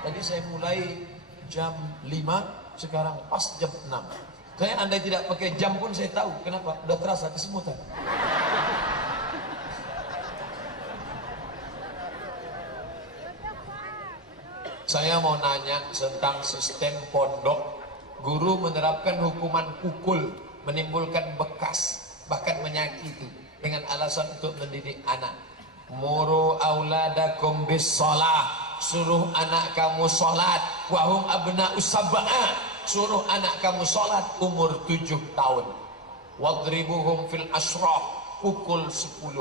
Tadi saya mulai jam 5, sekarang pas jam 6. Saya andai tidak pakai jam pun saya tahu. Kenapa? Udah terasa kesemutan. Saya mau nanya tentang sistem pondok. Guru menerapkan hukuman pukul, menimbulkan bekas, bahkan menyakiti dengan alasan untuk mendidik anak. Muru auladakum bis shalah, suruh anak kamu salat. Wahum abna'us sab'a, suruh anak kamu salat umur 7 tahun. Wadribuhum fil ashrah, pukul 10.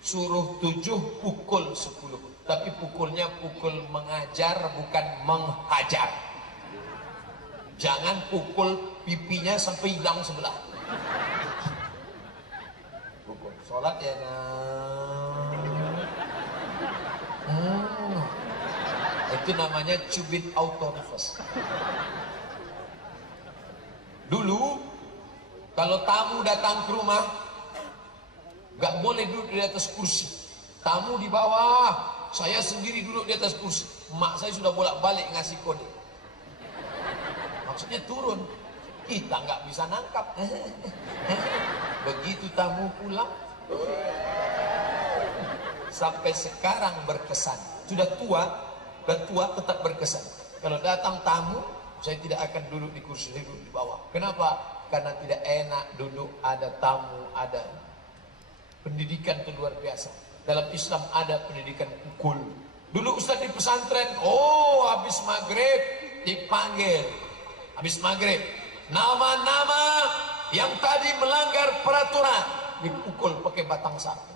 Suruh 7, pukul 10. Tapi pukulnya pukul mengajar, bukan menghajar. Jangan pukul pipinya sampai hilang sebelah. Pukul. Sholat ya itu namanya cubit auto reverse. Dulu kalau tamu datang ke rumah gak boleh duduk di atas kursi. Tamu di bawah, saya sendiri duduk di atas kursi. Mak saya sudah bolak-balik ngasih kode. Maksudnya turun, kita nggak bisa nangkap. Begitu tamu pulang, sampai sekarang berkesan. Sudah tua tetap berkesan. Kalau datang tamu, saya tidak akan duduk di kursi, saya duduk di bawah. Kenapa? Karena tidak enak duduk ada tamu, ada pendidikan itu luar biasa. Dalam Islam ada pendidikan pukul. Dulu Ustaz di pesantren, habis maghrib dipanggil. Habis maghrib, nama-nama yang tadi melanggar peraturan dipukul pakai batang sapu.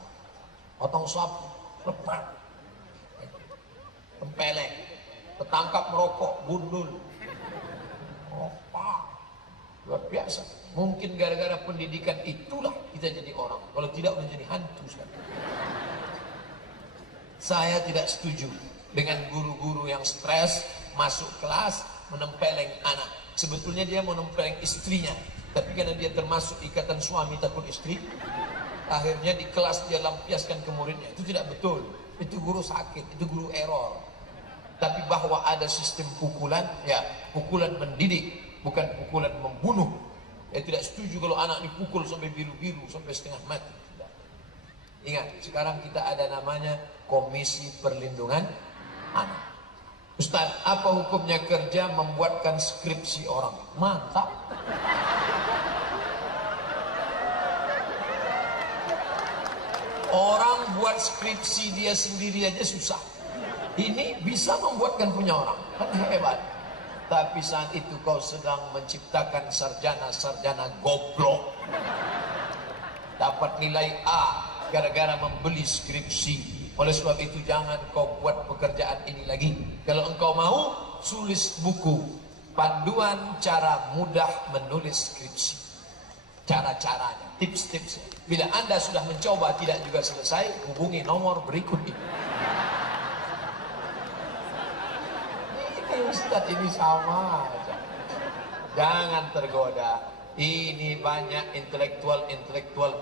Batang sapu, lebat, tempeleng, ketangkap merokok, gundul. Luar biasa. Mungkin gara-gara pendidikan itulah kita jadi orang. Kalau tidak menjadi hantu sekali. Saya tidak setuju dengan guru-guru yang stres masuk kelas menempeleng anak. Sebetulnya dia mau nempeleng istrinya, tapi karena dia termasuk ikatan suami takut istri, akhirnya di kelas dia lampiaskan ke muridnya. Itu tidak betul. Itu guru sakit, itu guru error. Tapi bahwa ada sistem pukulan, ya pukulan mendidik, bukan pukulan membunuh. Saya tidak setuju kalau anak dipukul sampai biru-biru, sampai setengah mati. Ingat, sekarang kita ada namanya Komisi Perlindungan Anak. Ustaz, apa hukumnya kerja membuatkan skripsi orang? Mantap. Orang buat skripsi dia sendiri aja susah. Ini bisa membuatkan punya orang. Kan hebat. Tapi saat itu kau sedang menciptakan sarjana-sarjana goblok. Dapat nilai A gara-gara membeli skripsi. Oleh sebab itu jangan kau buat pekerjaan ini lagi. Kalau engkau mau, tulis buku panduan cara mudah menulis skripsi. Cara-caranya, tips-tipsnya. Bila Anda sudah mencoba tidak juga selesai, hubungi nomor berikut ini. Ini Ustaz, ini sama aja. Jangan tergoda. Ini banyak intelektual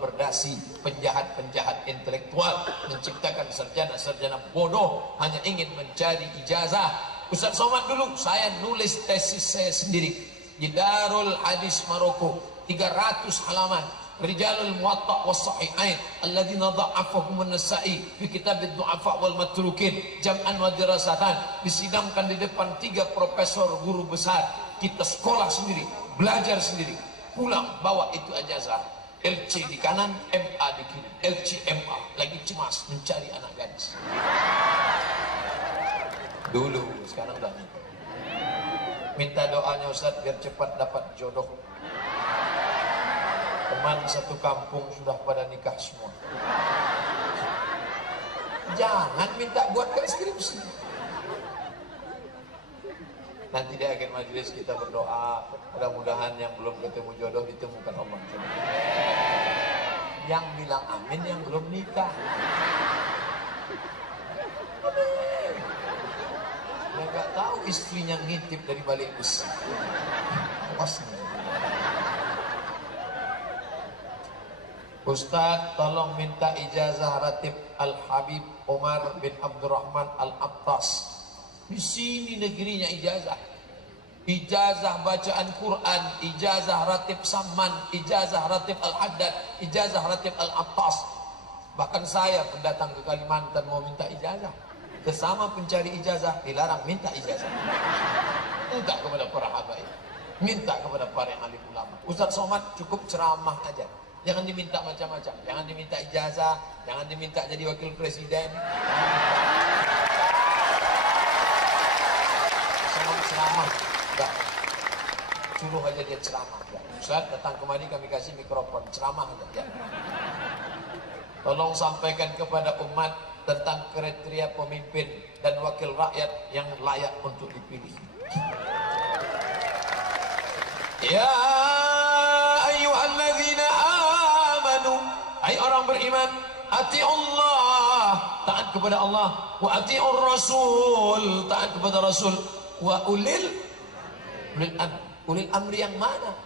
berdasi, penjahat-penjahat intelektual menciptakan sarjana-sarjana bodoh hanya ingin mencari ijazah. Ustaz Somad dulu saya nulis tesis saya sendiri di Darul Hadis Maroko, 300 halaman. Rijalul Muwatta was Sahihain alladzina dha'afahum an-Nasa'i fi kitab ad-du'afa wal matrukin jam'an wa dirasatan. Disidangkan di depan 3 profesor guru besar. Kita sekolah sendiri, belajar sendiri. Pulang bawa itu ijazah. LC di kanan, MA di kiri. LC MA lagi cemas mencari anak gadis. Dulu, sekarang udah minta doanya Ustaz biar cepat dapat jodoh. Teman satu kampung sudah pada nikah semua. Jangan minta buatkan skripsi. Nanti di akhir majelis kita berdoa, mudah-mudahan yang belum ketemu jodoh ditemukan Allah. Yang bilang amin yang belum nikah. Yang nggak tahu istrinya ngintip dari balik bus. Ustaz, tolong minta ijazah Ratib Al-Habib Umar bin Abdurrahman Al-Attas. Di sini negerinya ijazah. Ijazah bacaan Quran, ijazah ratib Saman, ijazah ratib Al-Haddad, ijazah ratib Al-Attas. Bahkan saya pendatang ke Kalimantan mau minta ijazah, kesama pencari ijazah dilarang minta ijazah. Minta kepada para habaib, minta kepada para yang alim ulama. Ustaz Somad cukup ceramah aja, jangan diminta macam-macam, jangan diminta ijazah, jangan diminta jadi wakil presiden. Ceramah, enggak. Suruh aja dia ceramah. Ya. Ustaz datang kemari kami kasih mikrofon, ceramah aja. Ya. Tolong sampaikan kepada umat tentang kriteria pemimpin dan wakil rakyat yang layak untuk dipilih. Ya ayyuhalladzina amanu, hai orang beriman, ati'ullah, taat kepada Allah, wa ati'ur rasul, taat kepada Rasul, wa ulil amri yang mana?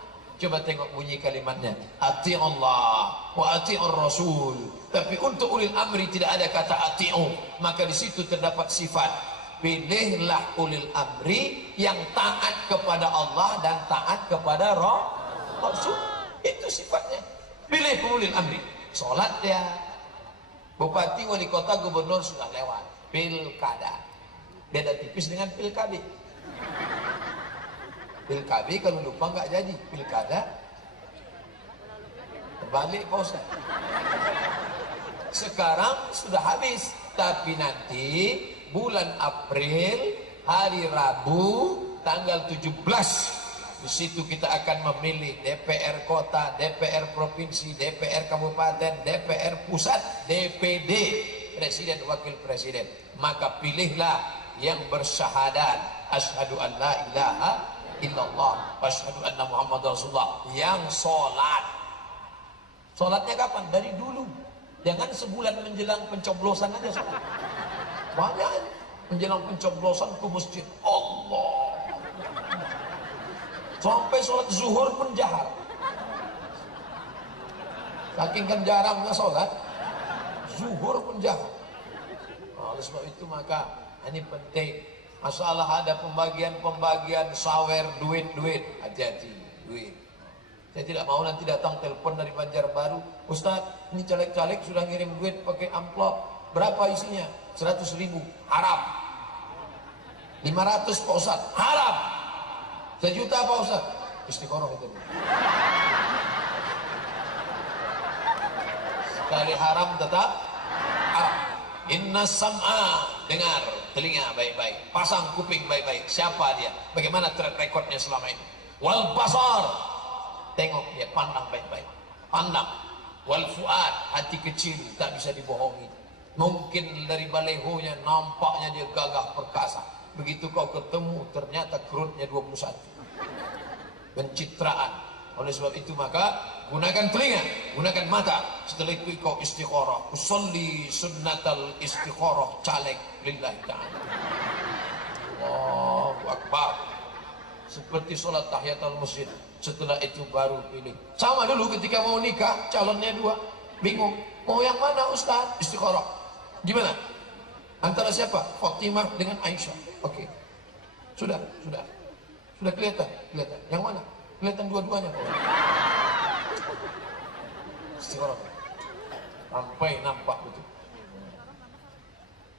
Coba tengok bunyi kalimatnya, ati'ullah wa ati'ur rasul. Tapi untuk ulil amri tidak ada kata ati'u, maka di situ terdapat sifat. Pilihlah ulil amri yang taat kepada Allah dan taat kepada Rasul. Itu sifatnya. Pilih ulil amri. Salat ya. Bupati, wali kota, gubernur sudah lewat. Pilkada. Beda tipis dengan pilkada. Pilkada kalau lupa nggak jadi. Pilkada terbalik Pak Ustaz. Sekarang sudah habis, tapi nanti bulan April hari Rabu tanggal 17 di situ kita akan memilih DPR kota, DPR provinsi, DPR kabupaten, DPR pusat, DPD, presiden wakil presiden. Maka pilihlah yang bersyahadat asyhadu an la ilaha illallah wa asyhadu anna Muhammadar Rasulullah, yang sholat. Sholatnya kapan? Dari dulu. Jangan sebulan menjelang pencoblosan aja sholat. Banyak menjelang pencoblosan ke masjid Allah, sampai sholat zuhur pun jahar. Saking kan jarangnya sholat zuhur pun jahar. Oleh sebab itu maka ini penting. Masalah ada pembagian sawer duit, hati-hati duit. Saya tidak mau nanti datang telepon dari Banjarbaru, Ustaz ini caleg-caleg sudah ngirim duit pakai amplop, berapa isinya? 100.000, haram. 500 Pak Ustaz, haram. 1 juta Pak Ustaz, istiqoroh itu. Sekali haram tetap haram. Inna sam'a, dengar, telinga baik-baik, pasang kuping baik-baik. Siapa dia? Bagaimana track recordnya selama ini? Wal basar, tengok dia, pandang baik-baik, pandang. Wal fuad, hati kecil tak bisa dibohongi. Mungkin dari balehonya nampaknya dia gagah perkasa, begitu kau ketemu ternyata kerutnya 21. Pencitraan. Oleh sebab itu maka gunakan telinga, gunakan mata. Setelah itu kau istikharah, usolli sunnatal istikharah, caleg lillahi ta'ala. Allahu Akbar. Seperti sholat tahiyatul masjid. Setelah itu baru pilih. Sama dulu ketika mau nikah, calonnya 2, bingung mau yang mana Ustaz? Istikharah. Gimana? Antara siapa? Fatimah dengan Aisyah. Oke. Sudah kelihatan. Yang mana? Kelihatan dua-duanya. Istikharah. Sampai nampak betul.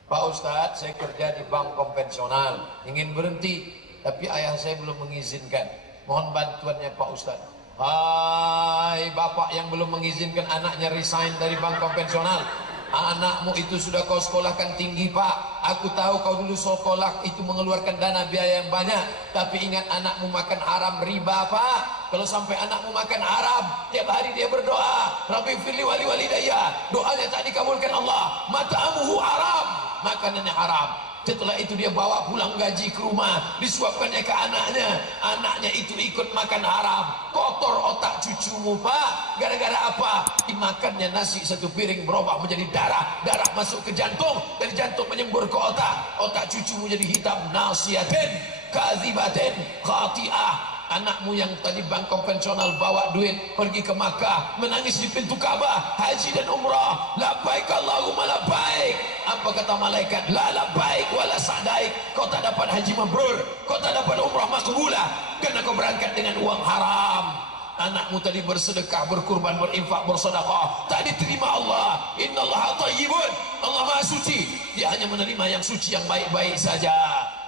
Pak Ustadz, saya kerja di bank konvensional, ingin berhenti, tapi ayah saya belum mengizinkan. Mohon bantuannya Pak Ustadz. Hai bapak yang belum mengizinkan anaknya resign dari bank konvensional, anakmu itu sudah kau sekolahkan tinggi Pak. Aku tahu kau dulu sekolah itu mengeluarkan dana biaya yang banyak, tapi ingat anakmu makan haram riba Pak. Kalau sampai anakmu makan haram, tiap hari dia berdoa, Rabbi firli wali walidayya, doanya tak dikabulkan Allah. Mat'amuhu haram, makanannya haram. Setelah itu dia bawa pulang gaji ke rumah, disuapkannya ke anaknya, anaknya itu ikut makan haram. Kotor otak cucumu Pak. Gara-gara apa? Dimakannya nasi 1 piring berubah menjadi darah, darah masuk ke jantung, dari jantung menyembur ke otak, otak cucumu jadi hitam. Nasihatin, kadzibatin khati'ah. Anakmu yang tadi bank konvensional bawa duit pergi ke Makkah, menangis di pintu Ka'bah, haji dan umrah, labbaik Allahumma labbaik. Apa kata malaikat? La labbaik wala sa'daik. Kau tak dapat haji mabrur, kau tak dapat umrah makbulah, karena kau berangkat dengan uang haram. Anakmu tadi bersedekah, berkurban, berinfak, bersedekah, tak diterima Allah. Innallaha thayyibun, Allah Maha Suci. Dia hanya menerima yang suci, yang baik-baik saja.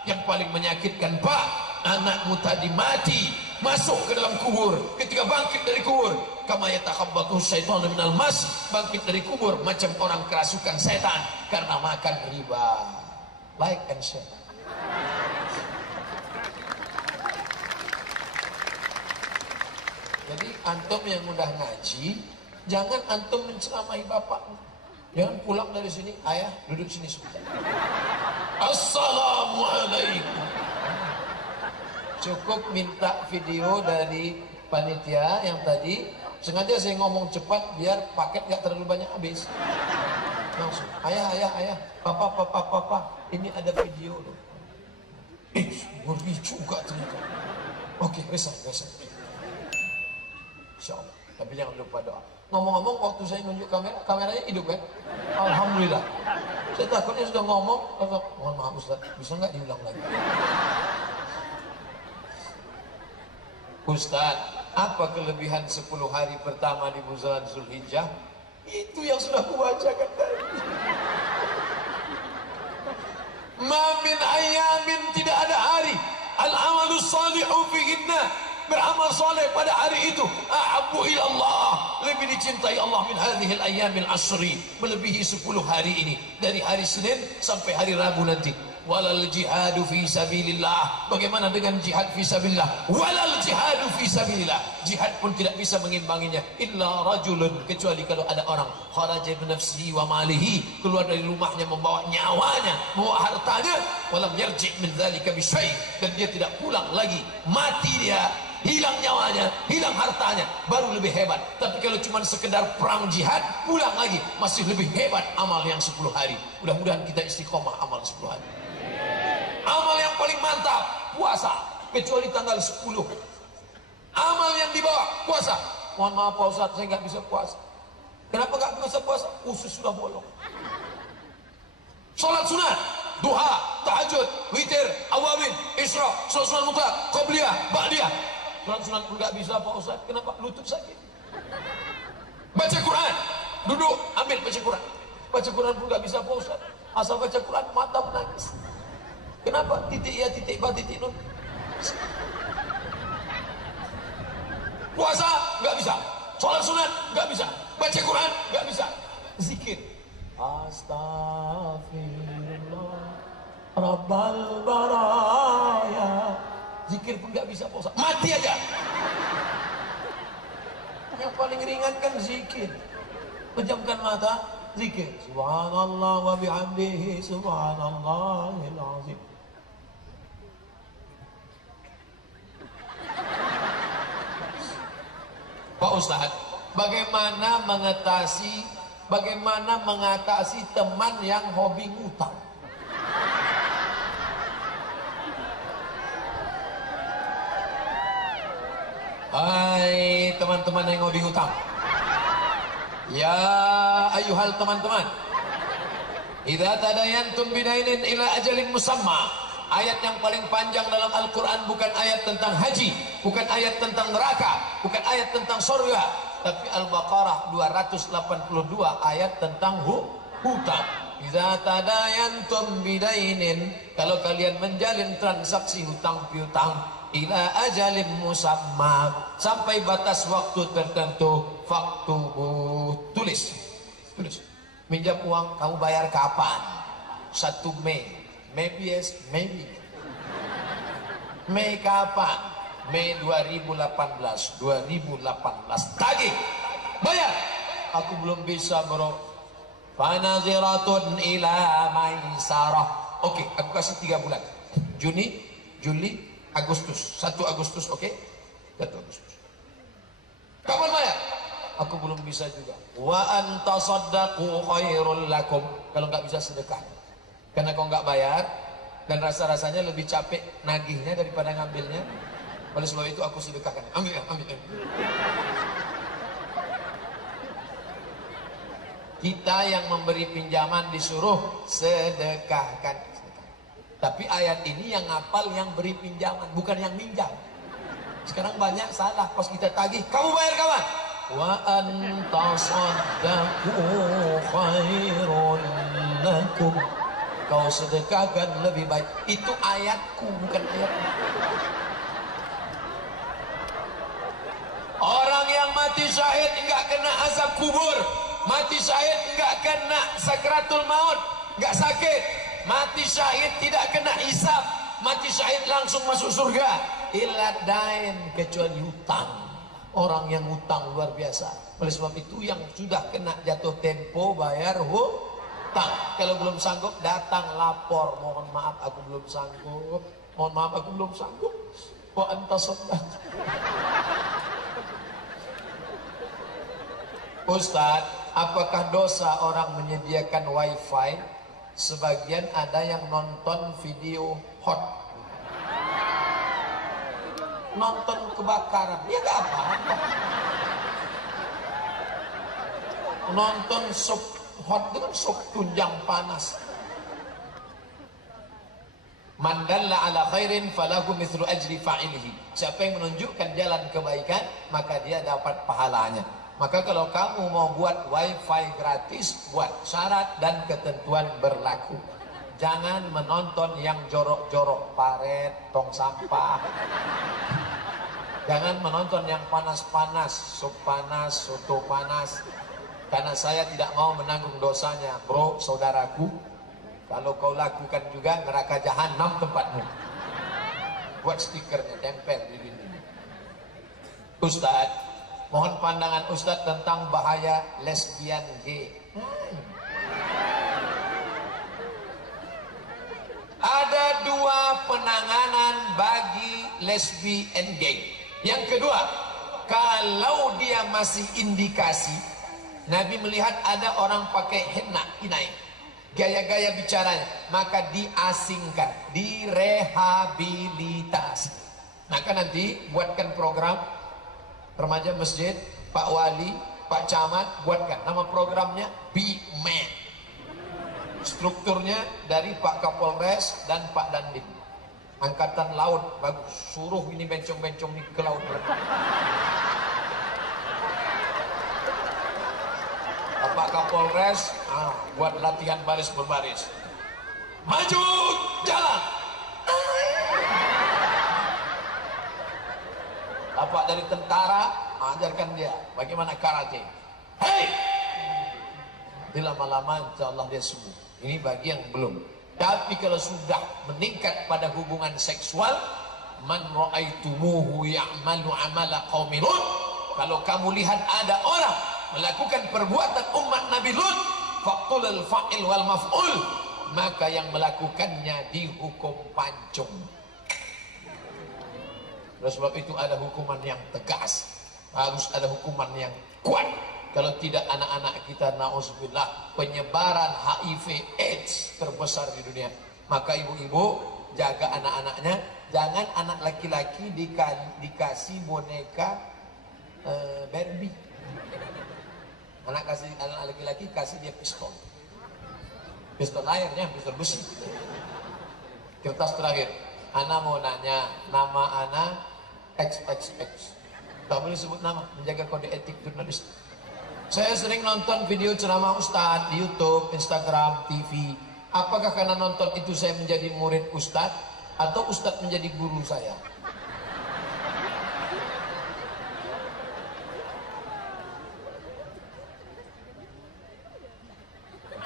Yang paling menyakitkan, Pak, anakmu tadi mati, masuk ke dalam kubur. Ketika bangkit dari kubur, kama yatakhabbatu syaitanu minal mas, bangkit dari kubur macam orang kerasukan setan karena makan riba. Like and share. Jadi antum yang udah ngaji, jangan antum menceramahi bapakmu. Jangan pulang dari sini, ayah duduk sini sebentar. Assalamualaikum. Cukup minta video dari panitia yang tadi. Sengaja saya ngomong cepat biar paket gak terlalu banyak habis. Langsung, ayah, papa, ini ada video loh. Ngeri juga ternyata. Oke, resign. Insyaallah. Tapi jangan lupa doa. Ngomong-ngomong, waktu saya nunjuk kameranya hidup kan? Alhamdulillah. Saya takutnya sudah ngomong, mohon maaf Ustaz, bisa nggak diulang lagi? Ustaz, apa kelebihan 10 hari pertama di bulan Zulhijjah? Itu yang sudah kubacakan tadi. Ma min ayamin, tidak ada hari al-amalu salihu fihinna, beramal soleh pada hari itu ahabbu ilallah, lebih dicintai Allah min hadhil ayyamil asri, melebihi 10 hari ini, dari hari Senin sampai hari Rabu nanti. Walal jihadu fi sabilillah, bagaimana dengan jihad fi sabilillah? Walal jihadu fi sabilillah, jihad pun tidak bisa mengimbanginya. Illa rajulun, kecuali kalau ada orang kharaja bi nafsihi wa malihi, keluar dari rumahnya membawa nyawanya, membawa hartanya, walam yarji' min dzalika bi syai', dan dia tidak pulang lagi, mati dia, hilang nyawanya, hilang hartanya, baru lebih hebat. Tapi kalau cuma sekedar perang jihad, pulang lagi, masih lebih hebat amal yang 10 hari. Mudah-mudahan kita istiqomah amal 10 hari. Amal yang paling mantap, puasa, kecuali tanggal 10. Amal yang dibawa, puasa. Mohon maaf Pak Ustaz, saya nggak bisa puasa. Kenapa nggak bisa puasa? Usus sudah bolong. Sholat sunat, duha, tahajud, witir, awabin, isra, sholat sunat mutlak, qobliyah, ba'diyah. Sholat sunat pun nggak bisa Pak Ustaz. Kenapa? Lutut sakit. Baca Quran, duduk, ambil baca Quran. Baca Quran pun nggak bisa Pak Ustaz. Asal baca Quran mata menangis. Kenapa? Titik ya, titik ba, titik nun. Puasa nggak bisa, sholat sunat nggak bisa, baca Quran nggak bisa, zikir. Astagfirullah Rabbal baraya, zikir pun nggak bisa Pak Ustaz. Mati aja. Yang paling ringan kan zikir. Pejamkan mata, zikir. Subhanallah wa bihamdihi subhanallahil azim. Pak Ustaz, bagaimana mengatasi teman yang hobi ngutang? Hai teman-teman yang hobi ngutang. Ya ayuhal teman-teman, idza tadayantum bidainin ila ajalin musamma. Ayat yang paling panjang dalam Al-Quran bukan ayat tentang haji, bukan ayat tentang neraka, bukan ayat tentang surga, tapi Al-Baqarah 282 ayat tentang hutang. Idza tadayantum bidainin, kalau kalian menjalin transaksi hutang piutang, ila ajalin musamma, sampai batas waktu tertentu, faktubu, tulis. Minjam uang kamu bayar kapan? 1 Mei. Maybe yes, maybe. Mei kapan? Mei 2018. Tagih, bayar. Aku belum bisa bro. Fanaziratun ila maisarah. Oke, aku kasih 3 bulan. Juni, Juli, Agustus. 1 Agustus, oke? 1 Agustus. Kapan bayar? Aku belum bisa juga. Wa antasaddaqu khairul lakum. Kalau nggak bisa sedekah. Karena kau nggak bayar, Dan rasa-rasanya lebih capek nagihnya daripada ngambilnya. Oleh sebab itu aku sedekahkan. Ambil, ambil, ambil. Kita yang memberi pinjaman disuruh sedekahkan. Tapi ayat ini yang ngapal yang beri pinjaman, bukan yang minjam. Sekarang banyak salah, pas kita tagih, kamu bayar kawan. Wa antasaddaqu khairun lakum. Kau sedekahkan lebih baik. Itu ayatku, bukan ayatmu. Orang yang mati syahid enggak kena azab kubur, mati syahid enggak kena sakratul maut, enggak sakit. Mati syahid tidak kena hisab, mati syahid langsung masuk surga. Illa dain, kecuali hutang. Orang yang hutang luar biasa. Oleh sebab itu yang sudah kena jatuh tempo bayar hutang. Kalau belum sanggup datang lapor, mohon maaf aku belum sanggup, mohon maaf aku belum sanggup. Wa antasaddaq. Ustaz, apakah dosa orang menyediakan wifi? Sebagian ada yang nonton video hot, nonton kebakaran, ya gak apa-apa. Nonton sup hot dengan sup tunjang panas. Man dalla ala khairin falahu mithlu ajri fa'ilihi. Siapa yang menunjukkan jalan kebaikan, maka dia dapat pahalanya. Maka kalau kamu mau buat wifi gratis, buat syarat dan ketentuan berlaku. Jangan menonton yang jorok-jorok, paret, tong sampah. Jangan menonton yang panas-panas, sup panas, soto panas. Karena saya tidak mau menanggung dosanya, bro, saudaraku. Kalau kau lakukan juga, neraka jahanam tempatmu. Buat stikernya, tempel di dinding. Ustaz, mohon pandangan Ustaz tentang bahaya lesbian gay. Ada dua penanganan bagi lesbian gay. Yang kedua, kalau dia masih indikasi, Nabi melihat ada orang pakai henna, inai, gaya-gaya bicaranya, maka diasingkan, direhabilitasi. Maka nanti buatkan program remaja masjid, Pak Wali, Pak Camat, buatkan nama programnya B-Man. Strukturnya dari Pak Kapolres dan Pak Dandim. Angkatan laut, bagus. Suruh ini bencong-bencong ini ke laut. Pak Kapolres, buat latihan baris berbaris. Maju, jalan. Bapak dari tentara, ajarkan dia bagaimana karate. Hei! Nanti lama-lama insya Allah dia sembuh. Ini bagi yang belum. Tapi kalau sudah meningkat pada hubungan seksual, man ra'aitumuhu ya'malu amala qaumi Lut. Kalau kamu lihat ada orang melakukan perbuatan umat Nabi Lut, faqtulul fa'il wal maf'ul, maka yang melakukannya dihukum pancung. Oleh sebab itu ada hukuman yang tegas, harus ada hukuman yang kuat. Kalau tidak anak-anak kita, na'udzubillah, penyebaran HIV AIDS terbesar di dunia. Maka ibu-ibu jaga anak-anaknya, jangan anak laki-laki dikasih boneka Barbie. Anak laki-laki kasih dia pistol layarnya pistol besi. Kertas terakhir, Ana mau nanya, nama Ana XXX, tak boleh sebut nama, menjaga kode etik jurnalis. Saya sering nonton video ceramah Ustadz di YouTube, Instagram, TV. Apakah karena nonton itu saya menjadi murid Ustadz, atau Ustadz menjadi guru saya?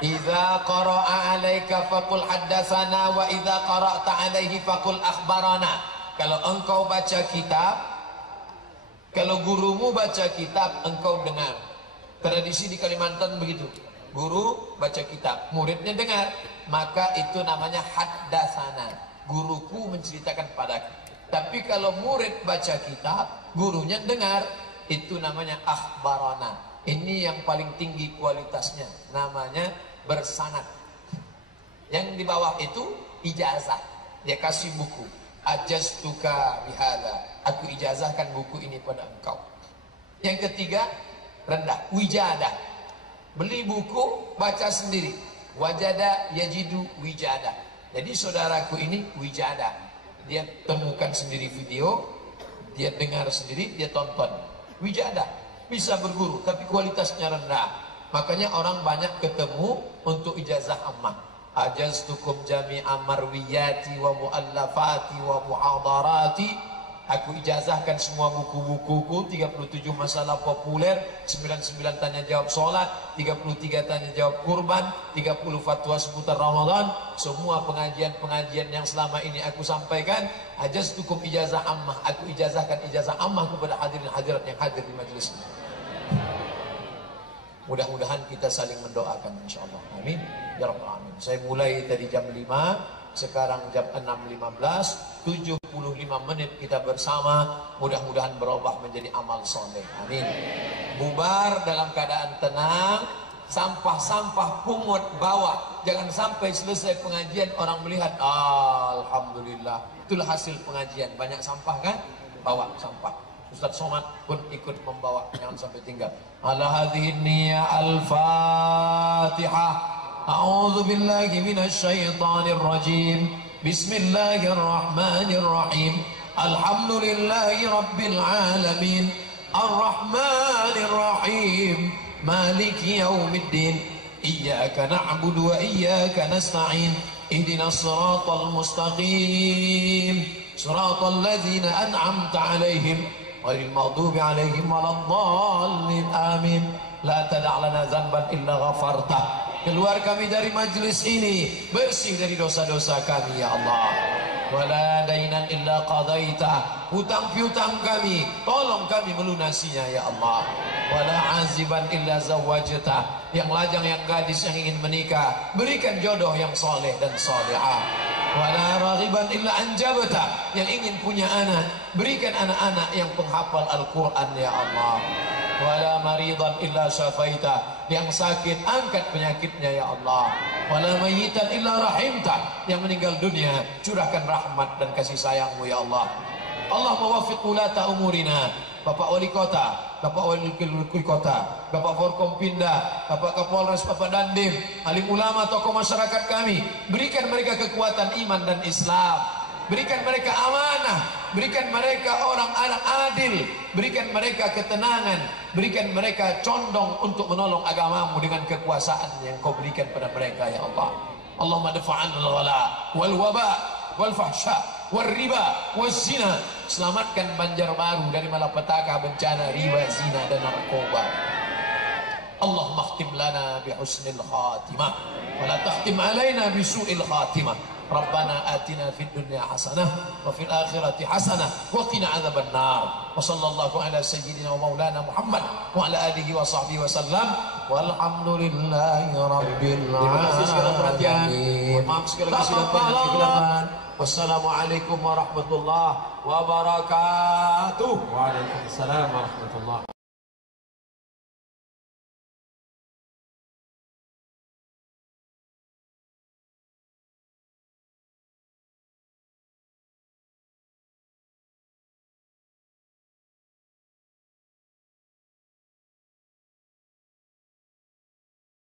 Idza qara'a 'alaika faqul haddatsana wa idza qara'ta 'alaihi faqul akhbarana. Kalau engkau baca kitab, kalau gurumu baca kitab, engkau dengar. Tradisi di Kalimantan begitu. Guru baca kitab, muridnya dengar, maka itu namanya haddatsana. Guruku menceritakan padaku. Tapi kalau murid baca kitab, gurunya dengar, itu namanya akhbarana. Ini yang paling tinggi kualitasnya, namanya bersanad. Yang di bawah itu ijazah. Dia kasih buku. Ajaztuka bihadza. Aku ijazahkan buku ini pada engkau. Yang ketiga, rendah, wijadah. Beli buku, baca sendiri. Wajada yajidu wijada. Jadi saudaraku ini wijada. Dia temukan sendiri video, dia dengar sendiri, dia tonton. Wijada, bisa berguru tapi kualitasnya rendah. Makanya orang banyak ketemu untuk ijazah ammah. Ajaztukum jami'a marwiyati wa muallafati wa muhadarati. Aku ijazahkan semua buku-bukuku, 37 masalah populer, 99 tanya jawab sholat, 33 tanya jawab kurban, 30 fatwa seputar Ramadan. Semua pengajian-pengajian yang selama ini aku sampaikan, ajaztukum ijazah ammah. Aku ijazahkan ijazah ammah kepada hadirin hadirat yang hadir di majelis ini. Mudah-mudahan kita saling mendoakan insyaallah. Amin. Ya rabbal alamin. Saya mulai tadi jam 5, sekarang jam 6.15, 75 menit kita bersama. Mudah-mudahan berubah menjadi amal soleh. Amin. Bubar dalam keadaan tenang. Sampah-sampah pungut bawa. Jangan sampai selesai pengajian orang melihat, alhamdulillah, itulah hasil pengajian. Banyak sampah kan? Bawa sampah. Ustaz Somad pun ikut membawa, jangan sampai tinggal. Ala hadhihi niyyah al-Fatihah. A'udzu billahi minasy syaithanir rajim. Bismillahirrahmanirrahim. Alhamdulillahi rabbil alamin. Arrahmanir rahim. Maliki yaumiddin. Iyyaka na'budu wa iyyaka nasta'in. Ihdinas siratal mustaqim. Siratal ladzina an'amta 'alaihim ghairil maghdubi 'alaihim waladdallin. Amin. La tada' lana dzanban illa ghafartah. Keluar kami dari majlis ini bersih dari dosa-dosa kami ya Allah. Wala dainan illa qadaita. Hutang piutang kami tolong kami melunasinya ya Allah. Wala aziban illa zawwajta. Yang lajang, yang gadis yang ingin menikah, berikan jodoh yang soleh dan solehah. Wala raghiban illa anjabta. Yang ingin punya anak, berikan anak-anak yang penghafal Al-Quran ya Allah. Wala maridan illa syafaita. Yang sakit, angkat penyakitnya ya Allah. Wala mayyitan illa rahimta. Yang meninggal dunia, curahkan rahmat dan kasih sayangmu ya Allah. Allah mewaffiq ulata umurina. Bapak Wali Kota, Bapak Wali Kota, Bapak Forkompinda, Bapak Kapolres, Bapak Dandim, alim ulama, tokoh masyarakat kami. Berikan mereka kekuatan iman dan Islam. Berikan mereka amanah. Berikan mereka orang anak adil. Berikan mereka ketenangan. Berikan mereka condong untuk menolong agamamu dengan kekuasaan yang kau berikan pada mereka ya Allah. Allahumma dafa'an al-ghala wal waba wal fahsya wal riba wal zina. Selamatkan Banjarbaru dari malapetaka, bencana riba, zina dan narkoba. Allahumma khtim lana bi husnil khatimah wa la takhtim alaina bi su'il khatimah. Rabbana atina fid dunya hasanah wa fil akhirati hasanah wa qina adzaban nar. Wa sallallahu ala sayyidina wa maulana Muhammad wa ala alihi wa sahbihi wa sallam. Walhamdulillahi rabbil alamin. Terima kasih segala perhatian. Maaf segala kesilapan. Wassalamualaikum warahmatullahi wabarakatuh. Waalaikumsalam warahmatullahi